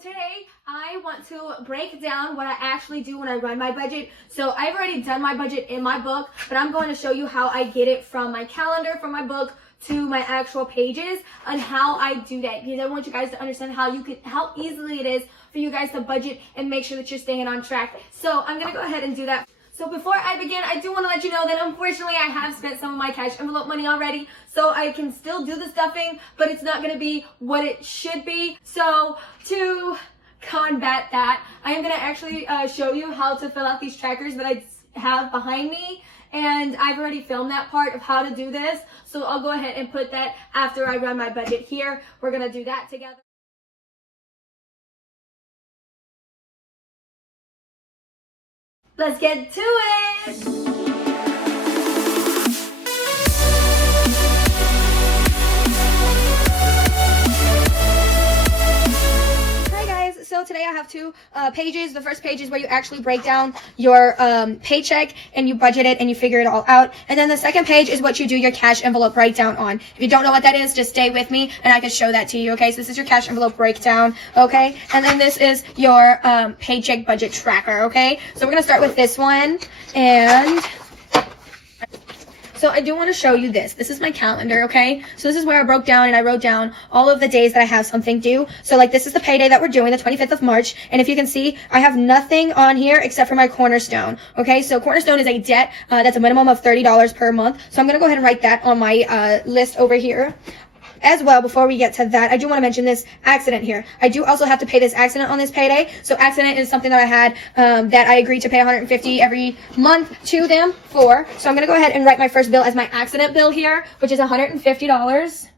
today I want to break down what I actually do when I run my budget. So I've already done my budget in my book, but I'm going to show you how I get it from my calendar, from my book, to my actual pages, and how I do that, because I want you guys to understand how easily it is for you guys to budget and make sure that you're staying on track. So I'm gonna go ahead and do that. So before I begin, I do want to let you know that unfortunately I have spent some of my cash envelope money already, so I can still do the stuffing, but it's not going to be what it should be. So to combat that, I am going to actually show you how to fill out these trackers that I have behind me, and I've already filmed that part of how to do this, so I'll go ahead and put that after I run my budget here. We're going to do that together. Let's get to it! So today I have two pages. The first page is where you actually break down your paycheck and you budget it and you figure it all out. And then the second page is what you do your cash envelope breakdown on. If you don't know what that is, just stay with me and I can show that to you, okay? So this is your cash envelope breakdown, okay? And then this is your paycheck budget tracker, okay? So we're going to start with this one. And so I do want to show you this. This is my calendar, okay? So this is where I broke down and I wrote down all of the days that I have something due. So like this is the payday that we're doing, the 25th of March. And if you can see, I have nothing on here except for my Cornerstone, okay? So Cornerstone is a debt that's a minimum of $30 per month. So I'm going to go ahead and write that on my list over here. As well, before we get to that, I do want to mention this accident here. I do also have to pay this accident on this payday. So accident is something that I had that I agreed to pay $150 every month to them for. So I'm going to go ahead and write my first bill as my accident bill here, which is $150.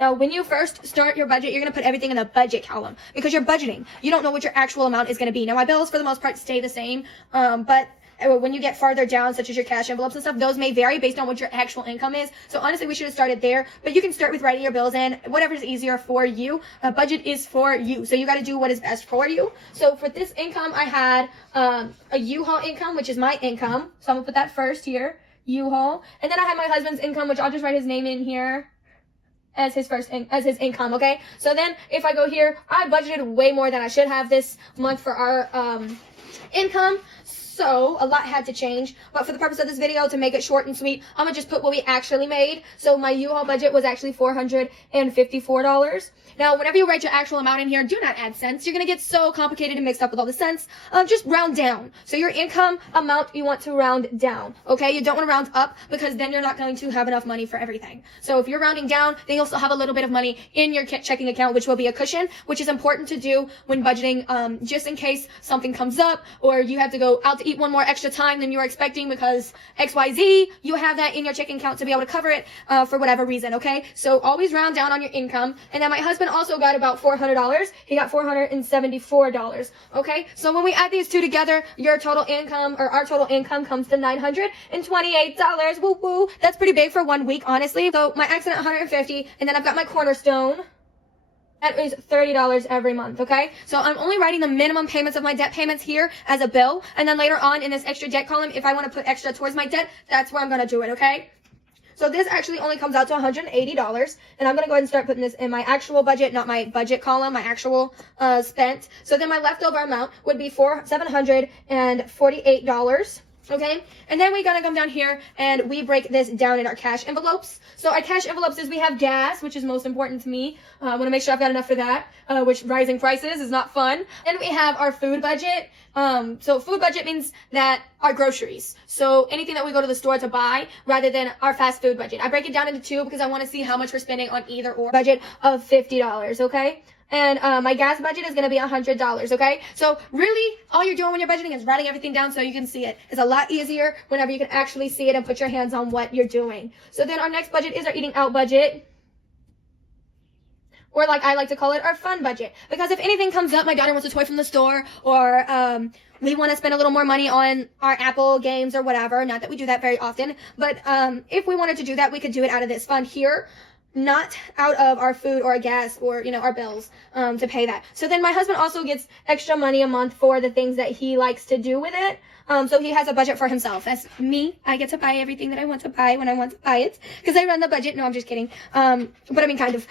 Now, when you first start your budget, you're going to put everything in the budget column because you're budgeting. You don't know what your actual amount is going to be. Now, my bills, for the most part, stay the same, but when you get farther down, such as your cash envelopes and stuff, those may vary based on what your actual income is. So honestly, we should have started there, but you can start with writing your bills in, whatever's easier for you. A budget is for you, so you got to do what is best for you. So for this income, I had a U-Haul income, which is my income. So I'm gonna put that first here, U-Haul. And then I have my husband's income, which I'll just write his name in here as his his income, okay? So then if I go here, I budgeted way more than I should have this month for our income. So a lot had to change, but for the purpose of this video, to make it short and sweet, I'm gonna just put what we actually made. So my U-Haul budget was actually $454. Now, whenever you write your actual amount in here, do not add cents. You're gonna get so complicated and mixed up with all the cents. Just round down. So your income amount, you want to round down, okay? You don't want to round up because then you're not going to have enough money for everything. So if you're rounding down, then you'll still have a little bit of money in your checking account, which will be a cushion, which is important to do when budgeting, just in case something comes up or you have to go out to eat one more extra time than you were expecting because XYZ, you have that in your checking account to be able to cover it for whatever reason, okay? So always round down on your income. And then my husband also got about $400. He got $474, okay? So when we add these two together, your total income, or our total income, comes to $928. Woo woo. That's pretty big for 1 week, honestly. So my accident, $150, and then I've got my Cornerstone. That is $30 every month, okay? So I'm only writing the minimum payments of my debt payments here as a bill, and then later on in this extra debt column, if I want to put extra towards my debt, that's where I'm going to do it, okay? So this actually only comes out to $180, and I'm going to go ahead and start putting this in my actual budget, not my budget column, my actual spent. So then my leftover amount would be $748. Okay, and then we're gonna come down here and we break this down in our cash envelopes. So our cash envelopes is we have gas, which is most important to me. I want to make sure I've got enough for that, which rising prices is not fun. Then we have our food budget. So food budget means that our groceries. So anything that we go to the store to buy rather than our fast food budget. I break it down into two because I want to see how much we're spending on either or. Budget of $50, okay? And my gas budget is going to be $100, okay? So really, all you're doing when you're budgeting is writing everything down so you can see it. It's a lot easier whenever you can actually see it and put your hands on what you're doing. So then our next budget is our eating out budget. Or like I like to call it, our fun budget. Because if anything comes up, my daughter wants a toy from the store, or we want to spend a little more money on our Apple games or whatever. Not that we do that very often, but if we wanted to do that, we could do it out of this fund here. not out of our food or gas or, our bills, to pay that. So then my husband also gets extra money a month for the things that he likes to do with it. So he has a budget for himself. That's me. I get to buy everything that I want to buy when I want to buy it, because I run the budget. No, I'm just kidding. But I mean, kind of.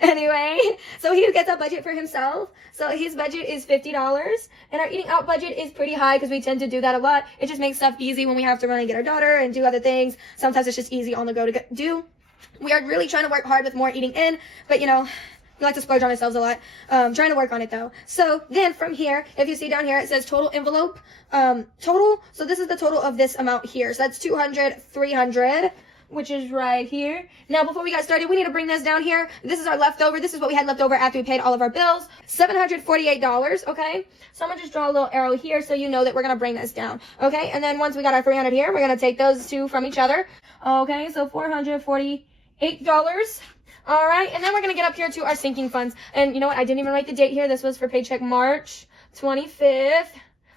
Anyway, so he gets a budget for himself. So his budget is $50, and our eating out budget is pretty high because we tend to do that a lot. It just makes stuff easy when we have to run and get our daughter and do other things. Sometimes it's just easy on the go to do. We are really trying to work hard with more eating in, but we like to splurge on ourselves a lot. Trying to work on it though. So then from here, if you see down here, it says total envelope, total. So this is the total of this amount here. So that's 200, 300, which is right here. Now, before we got started, we need to bring this down here. This is our leftover. This is what we had left over after we paid all of our bills. $748, okay? So I'm gonna just draw a little arrow here so you know that we're gonna bring this down, okay? And then once we got our 300 here, we're gonna take those two from each other. Okay, so $448. All right, and then we're going to get up here to our sinking funds. And you know what? I didn't even write the date here. This was for Paycheck March 25th.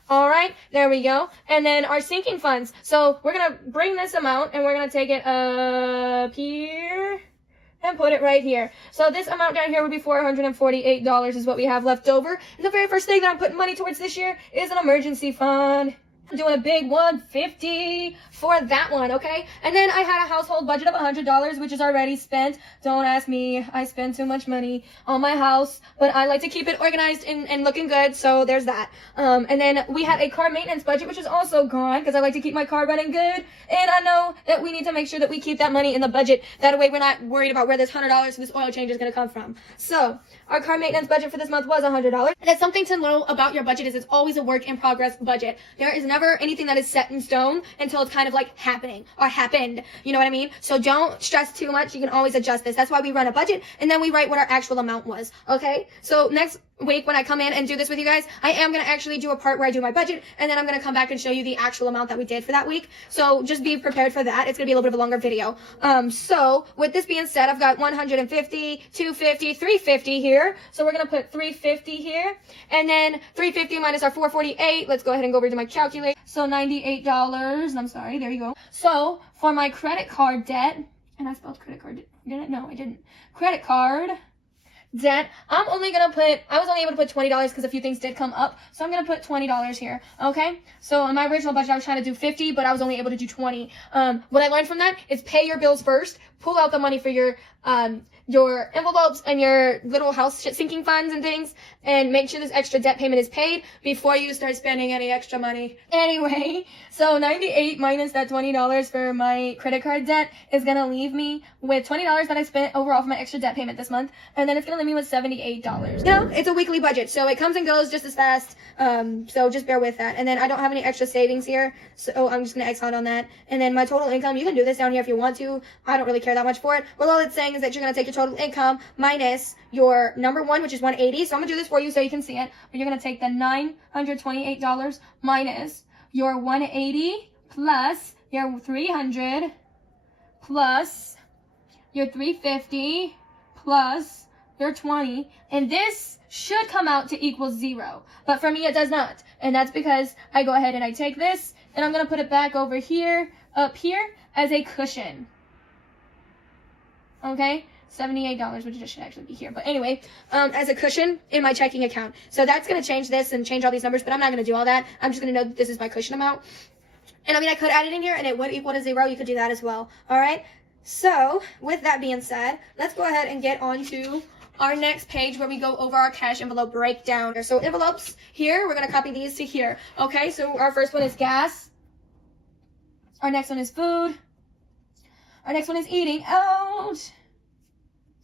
All right, there we go. And then our sinking funds. So we're going to bring this amount, and we're going to take it up here and put it right here. So this amount down here would be $448 is what we have left over. And the very first thing that I'm putting money towards this year is an emergency fund. I'm doing a big $150 for that one, okay? And then I had a household budget of $100, which is already spent. Don't ask me. I spend too much money on my house, but I like to keep it organized and looking good, so there's that. And then we had a car maintenance budget, which is also gone because I like to keep my car running good. And I know that we need to make sure that we keep that money in the budget. That way we're not worried about where this $100 for this oil change is going to come from. So our car maintenance budget for this month was $100. And that's something to know about your budget is it's always a work in progress budget. There is never anything that is set in stone until it's kind of like happening or happened. You know what I mean? So don't stress too much. You can always adjust this. That's why we run a budget and then we write what our actual amount was. Okay? So next week when I come in and do this with you guys, I am going to actually do a part where I do my budget and then I'm going to come back and show you the actual amount that we did for that week. So just be prepared for that. It's going to be a little bit of a longer video. So with this being said, I've got 150, 250, 350 here. So we're going to put 350 here and then 350 minus our 448. Let's go ahead and go over to my calculator. So $98. I'm sorry. There you go. So for my credit card debt, and I spelled credit card, didn't it? No, I didn't. Credit card debt, I was only able to put $20 because a few things did come up. So I'm going to put $20 here. Okay. So in my original budget, I was trying to do 50, but I was only able to do 20. What I learned from that is pay your bills first, pull out the money for your envelopes and your little house sinking funds and things, and make sure this extra debt payment is paid before you start spending any extra money. Anyway, so 98 minus that $20 for my credit card debt is going to leave me with $20 that I spent overall for my extra debt payment this month, and then it's going to leave me with $78. It's a weekly budget, so it comes and goes just as fast, so just bear with that. And then I don't have any extra savings here, so I'm just going to X out on that. And then my total income, you can do this down here if you want to. I don't really care that much for it. Well, all it's saying is that you're going to take your total income minus your number one, which is 180. So I'm going to do this for you so you can see it. But you're going to take the $928 minus your 180 plus your 300 plus your 350 plus your 20. And this should come out to equal 0. But for me, it does not. And that's because I go ahead and I take this and I'm going to put it back over here, up here, as a cushion. Okay? $78, which should actually be here. But anyway, as a cushion in my checking account. So that's going to change this and change all these numbers, but I'm not going to do all that. I'm just going to know that this is my cushion amount. And I mean, I could add it in here and it would equal to 0. You could do that as well. All right? So with that being said, let's go ahead and get on to our next page where we go over our cash envelope breakdown. So envelopes here, we're going to copy these to here. Okay? So our first one is gas. Our next one is food. Our next one is eating out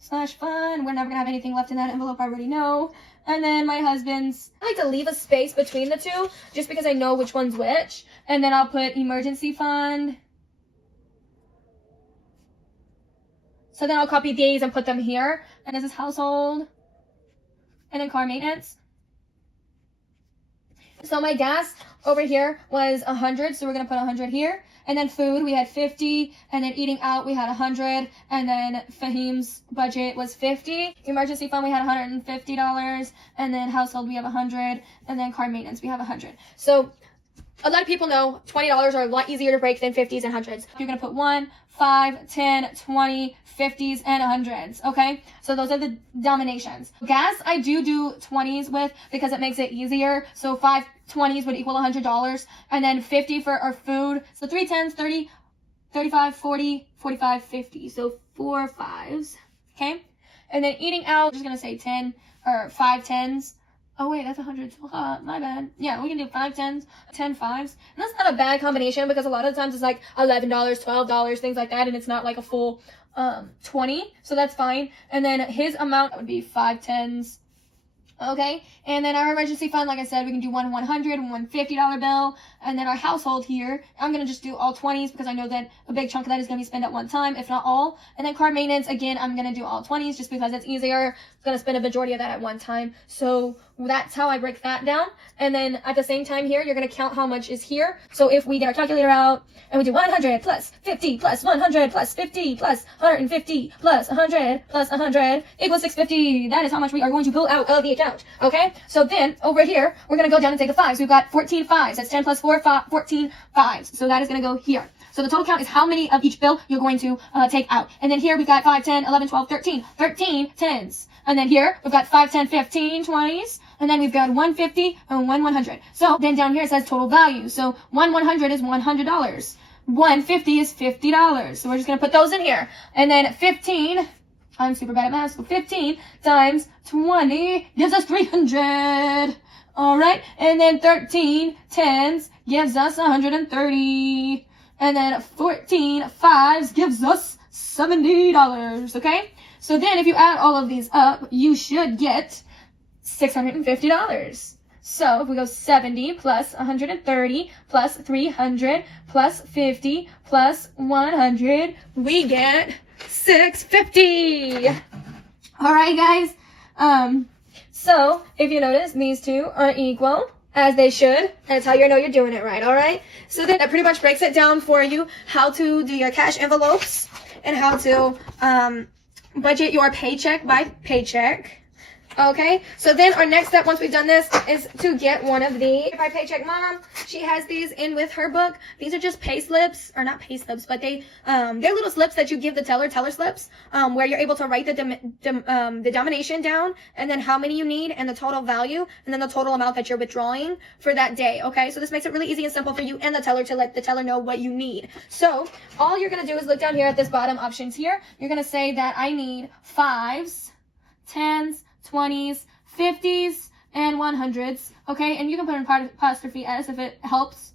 / fun. We're never going to have anything left in that envelope, I already know. And then my husband's, I like to leave a space between the two just because I know which one's which. And then I'll put emergency fund. So then I'll copy these and put them here. And this is household. And then car maintenance. So my gas over here was 100, so we're going to put 100 here. And then food, we had 50. And then eating out, we had 100. And then Fahim's budget was 50. Emergency fund, we had $150. And then household, we have 100. And then car maintenance, we have 100. So A lot of people know $20 are a lot easier to break than 50s and 100s. You're going to put 1, 5, 10, 20, 50s, and 100s, okay? So those are the denominations. Gas, I do 20s with because it makes it easier. So 5 20s would equal $100, and then 50 for our food. So 3 10s, 30, 35, 40, 45, 50. So 4 5s, okay? And then eating out, I'm just going to say 10 or 5 10s. Oh wait, that's 100. My bad. Yeah, we can do 5 10s, 10 5s. And that's not a bad combination because a lot of times it's like $11, $12, things like that, and it's not like a full 20. So that's fine. And then his amount would be 5 10s. Okay, and then our emergency fund, like I said, we can do one $100, one $50 bill, and then our household here, I'm going to just do all 20s because I know that a big chunk of that is going to be spent at one time, if not all. And then card maintenance, again, I'm going to do all 20s just because it's easier. I'm going to spend a majority of that at one time. So that's how I break that down. And then at the same time here, you're going to count how much is here. So if we get our calculator out and we do 100 plus 50 plus 100 plus 50 plus 150 plus 100 plus 100 equals 650. That is how much we are going to pull out of the account. Okay, so then over here, we're going to go down and take the 5s. We've got 14 5s. That's 10 plus 4, 14 5s. So that is going to go here. So the total count is how many of each bill you're going to take out. And then here we've got 5, 10, 11, 12, 13. 13 10s. And then here we've got 5, 10, 15 20s. And then we've got 150 and 100. So then down here it says total value. So 100 is $100. 150 is $50. So we're just going to put those in here. And then 15, I'm super bad at math, so 15 times 20 gives us 300. All right. And then 13 10s gives us 130. And then 14 5s gives us $70. Okay. So then if you add all of these up, you should get $650. So if we go 70 plus 130 plus 300 plus 50 plus 100, we get $650. All right, guys. So if you notice, these two are equal, as they should. That's how you know you're doing it right, all right? So then that pretty much breaks it down for you how to do your cash envelopes and how to budget your paycheck by paycheck. Okay, so then our next step once we've done this is to get one of the by Paycheck Mom. She has these in with her book. These are just pay slips, or not pay slips, but they're little slips that you give the teller slips, where you're able to write the denomination down, and then how many you need, and the total value, and then the total amount that you're withdrawing for that day. Okay, so this makes it really easy and simple for you and the teller to let the teller know what you need. So all you're gonna do is look down here at this bottom options here. You're gonna say that I need 5s, 10s, 20s, 50s, and 100s, okay? And you can put an apostrophe S if it helps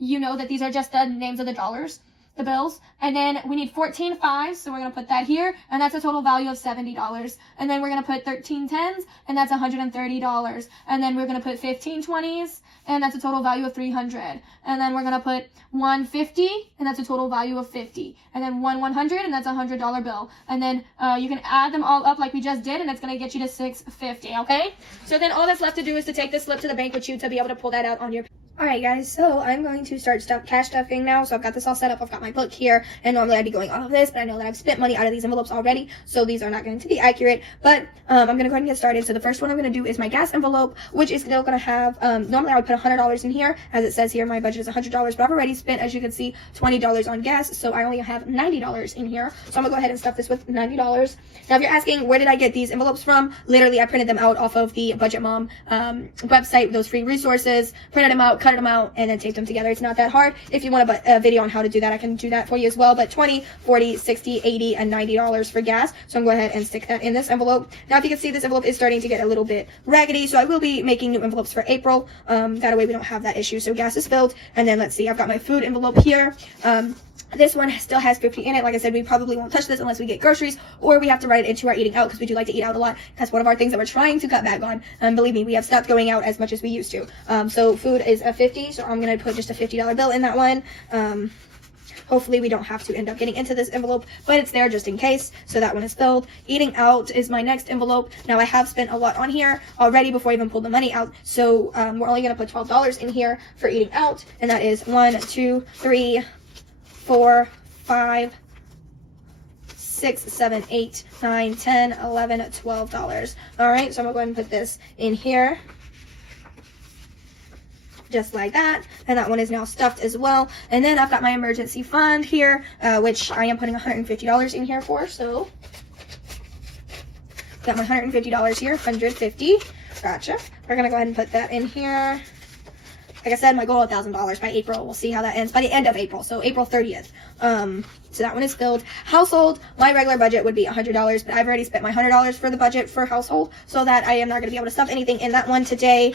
you know that these are just the names of the dollars, the bills. And then we need 14 5s, so we're going to put that here, and that's a total value of $70. And then we're going to put 13 10s, and that's $130. And then we're going to put 15 20s, and that's a total value of $300. And then we're going to put 150, and that's a total value of $50. And then 100, and that's a $100 bill. And then you can add them all up like we just did, and it's going to get you to $650, okay? So then all that's left to do is to take this slip to the bank with you to be able to pull that out on your... Alright guys, so I'm going to start cash stuffing now. So I've got this all set up. I've got my book here, and normally I'd be going off of this, but I know that I've spent money out of these envelopes already, so these are not going to be accurate. But I'm going to go ahead and get started. So the first one I'm going to do is my gas envelope, which is still going to have, normally I would put $100 in here. As it says here, my budget is $100, but I've already spent, as you can see, $20 on gas, so I only have $90 in here. So I'm going to go ahead and stuff this with $90. Now, if you're asking, where did I get these envelopes from? Literally, I printed them out off of the Budget Mom website, those free resources, printed them out, cut them out, and then taped them together. It's not that hard. If you want a video on how to do that, I can do that for you as well. But $20, $40, $60, $80, and $90 for gas. So I'm going to go ahead and stick that in this envelope. Now, if you can see, this envelope is starting to get a little bit raggedy, so I will be making new envelopes for April. That way we don't have that issue. So gas is filled. And then let's see, I've got my food envelope here. This one still has 50 in it. Like I said, we probably won't touch this unless we get groceries, or we have to write it into our eating out because we do like to eat out a lot. That's one of our things that we're trying to cut back on. Believe me, we have stopped going out as much as we used to. So food is a 50, so I'm going to put just a $50 bill in that one. Hopefully we don't have to end up getting into this envelope, but it's there just in case. So that one is filled. Eating out is my next envelope. Now I have spent a lot on here already before I even pulled the money out. So we're only going to put $12 in here for eating out. And that is 1, 2, 3, 4, 5, 6, 7, 8, 9, 10, 11, $12. All right, so I'm going to go ahead and put this in here. just like that. And that one is now stuffed as well. And then I've got my emergency fund here, which I am putting $150 in here for. So got my $150 here, 150. Gotcha. We're gonna go ahead and put that in here. Like I said, my goal $1,000 by April. We'll see how that ends by the end of April. So April 30th. So that one is filled. Household, my regular budget would be $100, but I've already spent my $100 for the budget for household, so that I am not going to be able to stuff anything in that one today.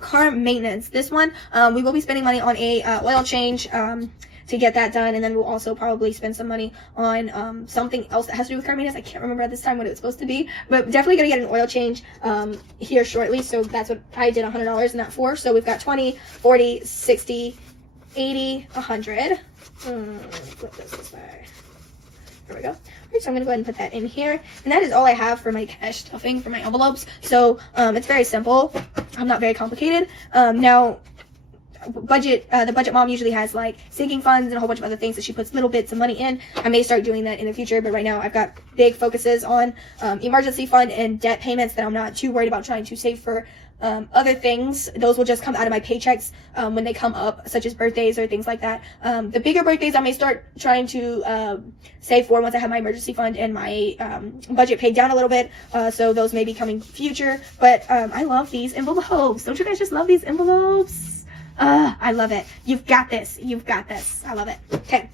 Car maintenance. This one, we will be spending money on a oil change to get that done, and then we'll also probably spend some money on something else that has to do with car maintenance. I can't remember at this time what it was supposed to be, but definitely going to get an oil change here shortly. So that's what I did $100 in that for. So we've got 20, 40, 60, 80, 100. Flip this way. There we go. Alright, so I'm going to go ahead and put that in here. And that is all I have for my cash stuffing for my envelopes. So it's very simple. I'm not very complicated. Now, the budget mom usually has like sinking funds and a whole bunch of other things that she puts little bits of money in. I may start doing that in the future, but right now I've got big focuses on emergency fund and debt payments that I'm not too worried about trying to save for. Other things, those will just come out of my paychecks when they come up, such as birthdays or things like that. The bigger birthdays I may start trying to save for once I have my emergency fund and my budget paid down a little bit, so those may be coming future. But I love these envelopes. Don't you guys just love these envelopes? I love it. You've got this. You've got this. I love it. Okay.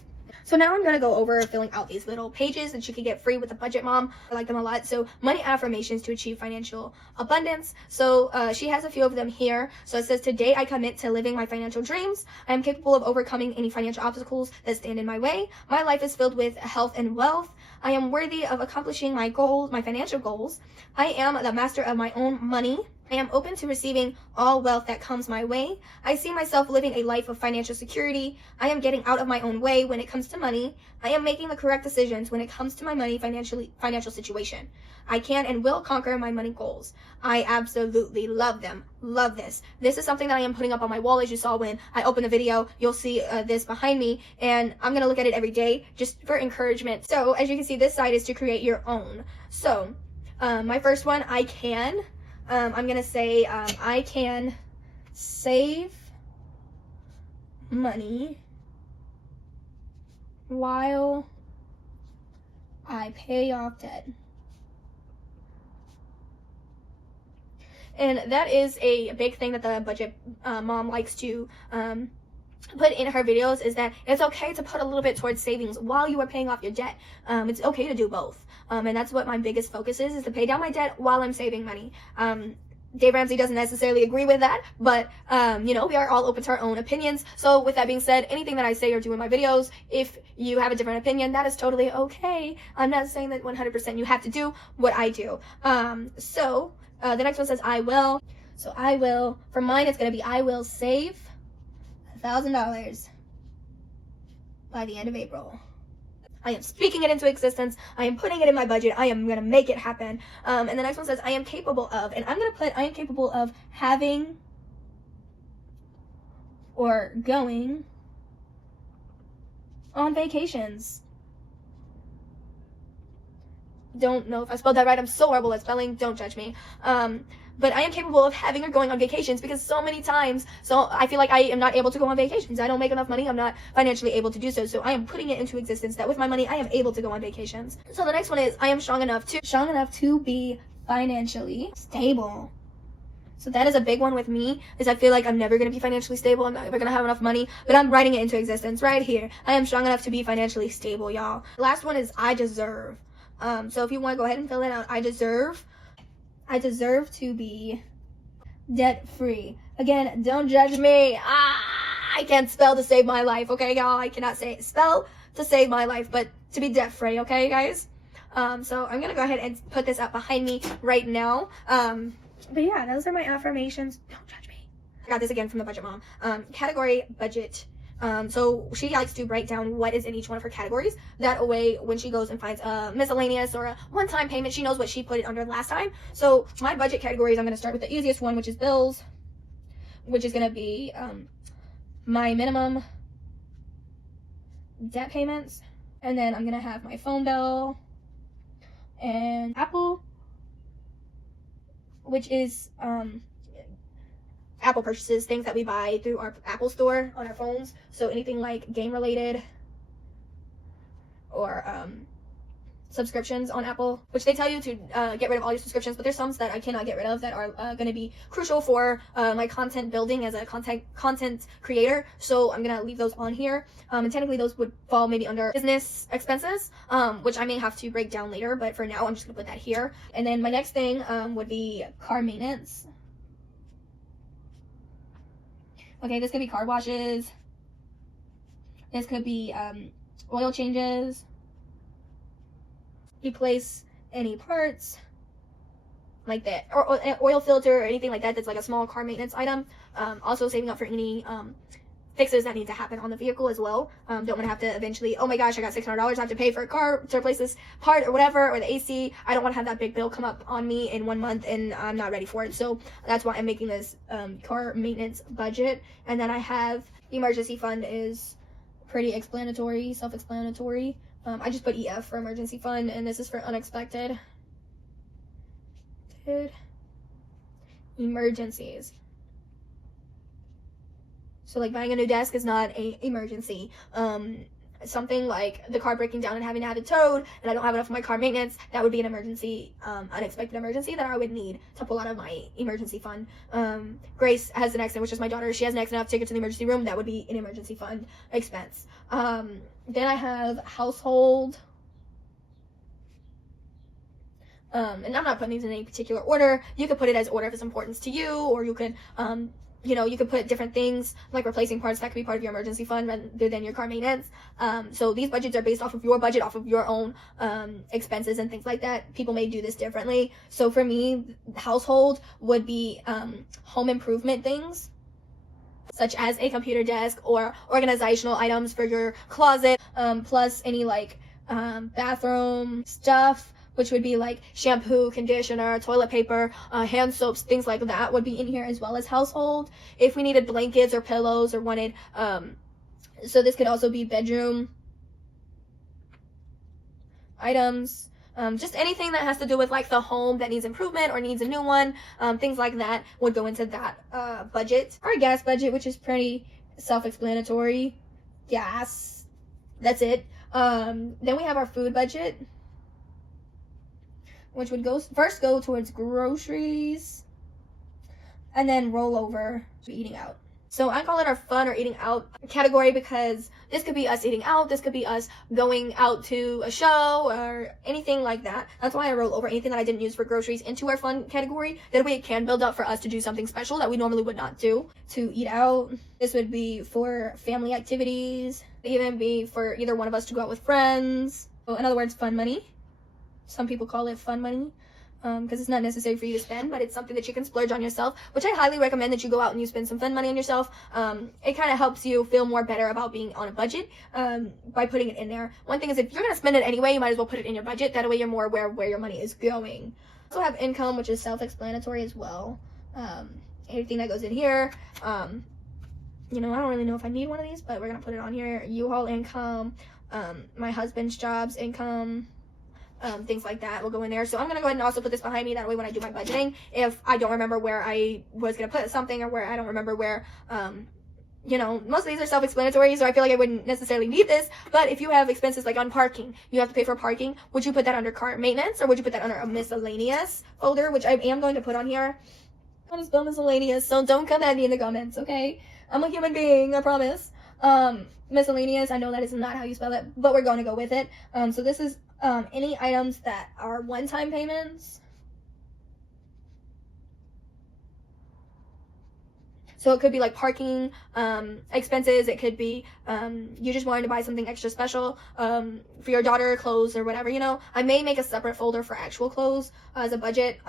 So now I'm going to go over filling out these little pages that you can get free with the budget mom. I like them a lot. So money affirmations to achieve financial abundance. So she has a few of them here. So it says, today I commit to living my financial dreams. I am capable of overcoming any financial obstacles that stand in my way. My life is filled with health and wealth. I am worthy of accomplishing my goals, my financial goals. I am the master of my own money. I am open to receiving all wealth that comes my way. I see myself living a life of financial security. I am getting out of my own way when it comes to money. I am making the correct decisions when it comes to my money financial situation. I can and will conquer my money goals. I absolutely love them. Love this. This is something that I am putting up on my wall. As you saw when I opened the video, you'll see this behind me, and I'm going to look at it every day just for encouragement. So as you can see, this side is to create your own. So my first one, I can. I'm going to say I can save money while I pay off debt. And that is a big thing that the budget mom likes to put in her videos, is that it's okay to put a little bit towards savings while you are paying off your debt. It's okay to do both. And that's what my biggest focus is to pay down my debt while I'm saving money. Dave Ramsey doesn't necessarily agree with that, but, we are all open to our own opinions. So with that being said, anything that I say or do in my videos, if you have a different opinion, that is totally okay. I'm not saying that 100% you have to do what I do. The next one says, I will. So I will, for mine, it's going to be, I will save $1,000 by the end of April. I am speaking it into existence. I am putting it in my budget. I am going to make it happen. And the next one says, I am capable of, and I'm going to put, I am capable of having or going on vacations. Don't know if I spelled that right. I'm so horrible at spelling. Don't judge me. But I am capable of having or going on vacations, because so many times, so I feel like I am not able to go on vacations. I don't make enough money. I'm not financially able to do so. So I am putting it into existence that with my money, I am able to go on vacations. So the next one is, I am strong enough to be financially stable. So that is a big one with me, is I feel like I'm never going to be financially stable. I'm never going to have enough money, but I'm writing it into existence right here. I am strong enough to be financially stable, y'all. The last one is, I deserve. So if you want to go ahead and fill it out, I deserve to be debt-free. Again, don't judge me. I can't spell to save my life, okay, y'all? I cannot spell to save my life, but to be debt-free, okay, guys? So I'm going to go ahead and put this up behind me right now. But yeah, those are my affirmations. Don't judge me. I got this again from the budget mom. Category budget. So she likes to write down what is in each one of her categories. That way, when she goes and finds a miscellaneous or a one-time payment, she knows what she put it under last time. So my budget categories, I'm going to start with the easiest one, which is bills, which is going to be my minimum debt payments. And then I'm going to have my phone bill and Apple, which is Apple purchases, things that we buy through our Apple store on our phones. So anything like game related or subscriptions on Apple, which they tell you to get rid of all your subscriptions, but there's some that I cannot get rid of that are going to be crucial for my content building as a content creator. So I'm going to leave those on here. And technically those would fall maybe under business expenses, which I may have to break down later, but for now I'm just going to put that here. And then my next thing would be car maintenance. Okay, this could be car washes. This could be oil changes. Replace any parts like that, or an oil filter or anything like that that's like a small car maintenance item. Also saving up for any fixes that need to happen on the vehicle as well. Don't want to have to eventually, oh my gosh, I got $600 I have to pay for a car to replace this part or whatever, or the AC. I don't want to have that big bill come up on me in 1 month and I'm not ready for it. So that's why I'm making this car maintenance budget. And then I have emergency fund is pretty explanatory, self-explanatory. I just put EF for emergency fund, and this is for unexpected emergencies. So like buying a new desk is not an emergency. Something like the car breaking down and having to have it towed, and I don't have enough for my car maintenance, that would be an emergency, unexpected emergency that I would need to pull out of my emergency fund. Grace has an accident, which is my daughter. She has an accident, I have to take her to the emergency room. That would be an emergency fund expense. Then I have household. And I'm not putting these in any particular order. You could put it as order of its importance to you, or you could, you could put different things like replacing parts that could be part of your emergency fund rather than your car maintenance. So these budgets are based off of your budget, off of your own expenses and things like that. People may do this differently. So for me, household would be home improvement things, such as a computer desk or organizational items for your closet, plus any like bathroom stuff, which would be like shampoo, conditioner, toilet paper, hand soaps, things like that would be in here, as well as household. If we needed blankets or pillows or wanted, so this could also be bedroom items. Just anything that has to do with like the home that needs improvement or needs a new one, things like that would go into that budget. Our gas budget, which is pretty self-explanatory. Gas, that's it. Then we have our food budget, which would first go towards groceries and then roll over to eating out. So I call it our fun or eating out category because this could be us eating out, this could be us going out to a show or anything like that. That's why I roll over anything that I didn't use for groceries into our fun category. That way it can build up for us to do something special that we normally would not do. To eat out, this would be for family activities. It could even be for either one of us to go out with friends. So in other words, fun money. Some people call it fun money. Because it's not necessary for you to spend, but it's something that you can splurge on yourself, which I highly recommend that you go out and you spend some fun money on yourself. It kind of helps you feel more better about being on a budget by putting it in there. One thing is, if you're going to spend it anyway, you might as well put it in your budget. That way you're more aware of where your money is going. Also have income, which is self-explanatory as well. Anything that goes in here. I don't really know if I need one of these, but we're going to put it on here. U-Haul income, my husband's job's income. Things like that will go in there. So I'm going to go ahead and also put this behind me. That way when I do my budgeting, if I don't remember where I was going to put something, or where I don't remember where, most of these are self-explanatory, so I feel like I wouldn't necessarily need this. But if you have expenses like on parking, you have to pay for parking, would you put that under car maintenance, or would you put that under a miscellaneous folder, which I am going to put on here? I want to spell miscellaneous, so don't come at me in the comments, okay? I'm a human being, I promise. Miscellaneous, I know that is not how you spell it, but we're going to go with it. So this is any items that are one-time payments. So it could be like parking expenses. It could be you just wanted to buy something extra special for your daughter, clothes or whatever. I may make a separate folder for actual clothes as a budget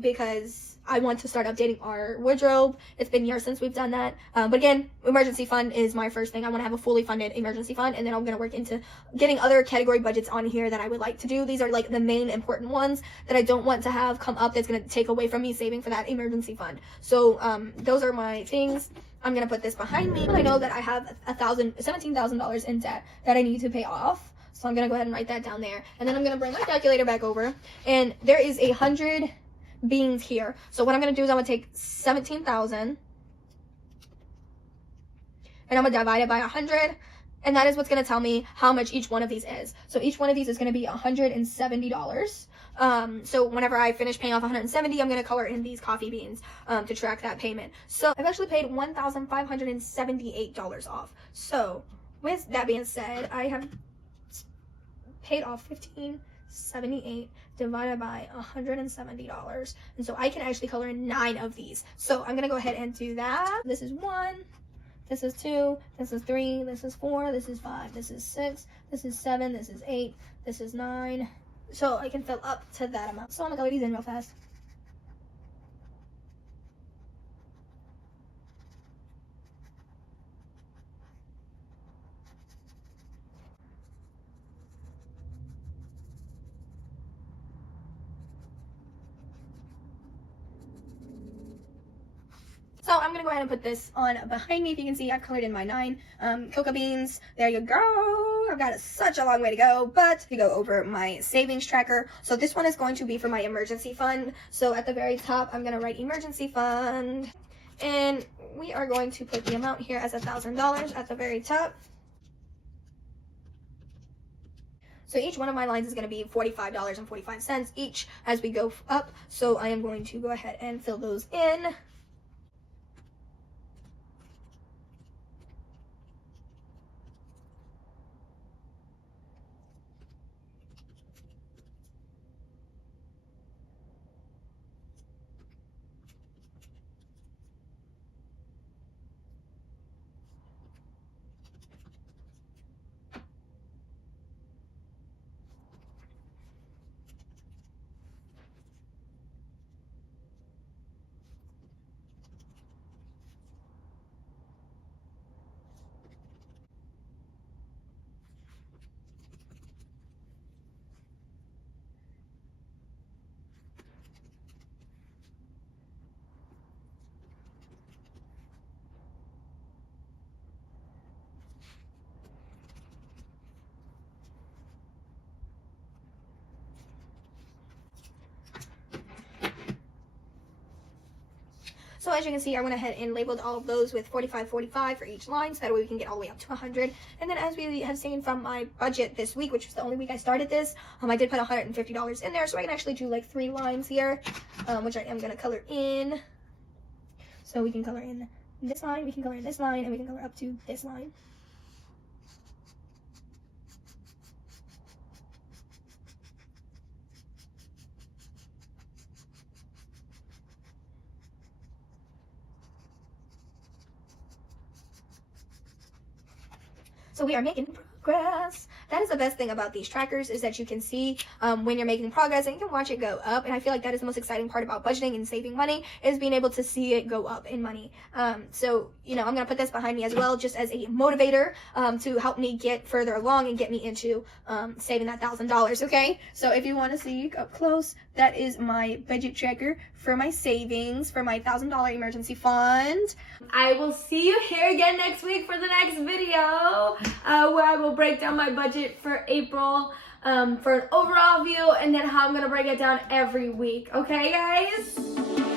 because I want to start updating our wardrobe. It's been years since we've done that. But again, emergency fund is my first thing. I want to have a fully funded emergency fund, and then I'm going to work into getting other category budgets on here that I would like to do. These are like the main important ones that I don't want to have come up that's going to take away from me saving for that emergency fund. So those are my things. I'm going to put this behind me. I know that I have $17,000 in debt that I need to pay off. So I'm going to go ahead and write that down there. And then I'm going to bring my calculator back over. And there is 100 beans here. So what I'm going to do is I'm going to take 17,000 and I'm gonna divide it by 100, and that is what's gonna tell me how much each one of these is. So each one of these is gonna be $170. So whenever I finish paying off 170, I'm gonna color in these coffee beans to track that payment. So I've actually paid $1,578 off. So with that being said, I have paid off $1,578 divided by $170, and so I can actually color in 9 of these. So I'm gonna go ahead and do that. This is 1, this is 2, this is 3, this is 4, this is 5, this is 6, this is 7, this is 8, this is 9. So I can fill up to that amount. So I'm gonna color these in real fast. So I'm gonna go ahead and put this on behind me. If you can see, I've colored in my 9 cocoa beans. There you go. I've got such a long way to go, but to go over my savings tracker. So this one is going to be for my emergency fund. So at the very top, I'm gonna write emergency fund, and we are going to put the amount here as $1,000 at the very top. So each one of my lines is going to be $45.45 each as we go up. So I am going to go ahead and fill those in. So as you can see, I went ahead and labeled all of those with 45.45 for each line, so that way we can get all the way up to 100. And then as we have seen from my budget this week, which was the only week I started this, I did put $150 in there, so I can actually do like 3 lines here, which I am going to color in. So we can color in this line, we can color in this line, and we can color up to this line. So we are making progress. That is the best thing about these trackers, is that you can see when you're making progress, and you can watch it go up. And I feel like that is the most exciting part about budgeting and saving money, is being able to see it go up in money. So, you know, I'm going to put this behind me as well, just as a motivator to help me get further along and get me into saving that $1,000, okay? So if you want to see up close, that is my budget tracker for my savings, for my $1,000 emergency fund. I will see you here again next week for the next video, where I will break down my budget for April for an overall view, and then how I'm going to break it down every week. Okay, guys?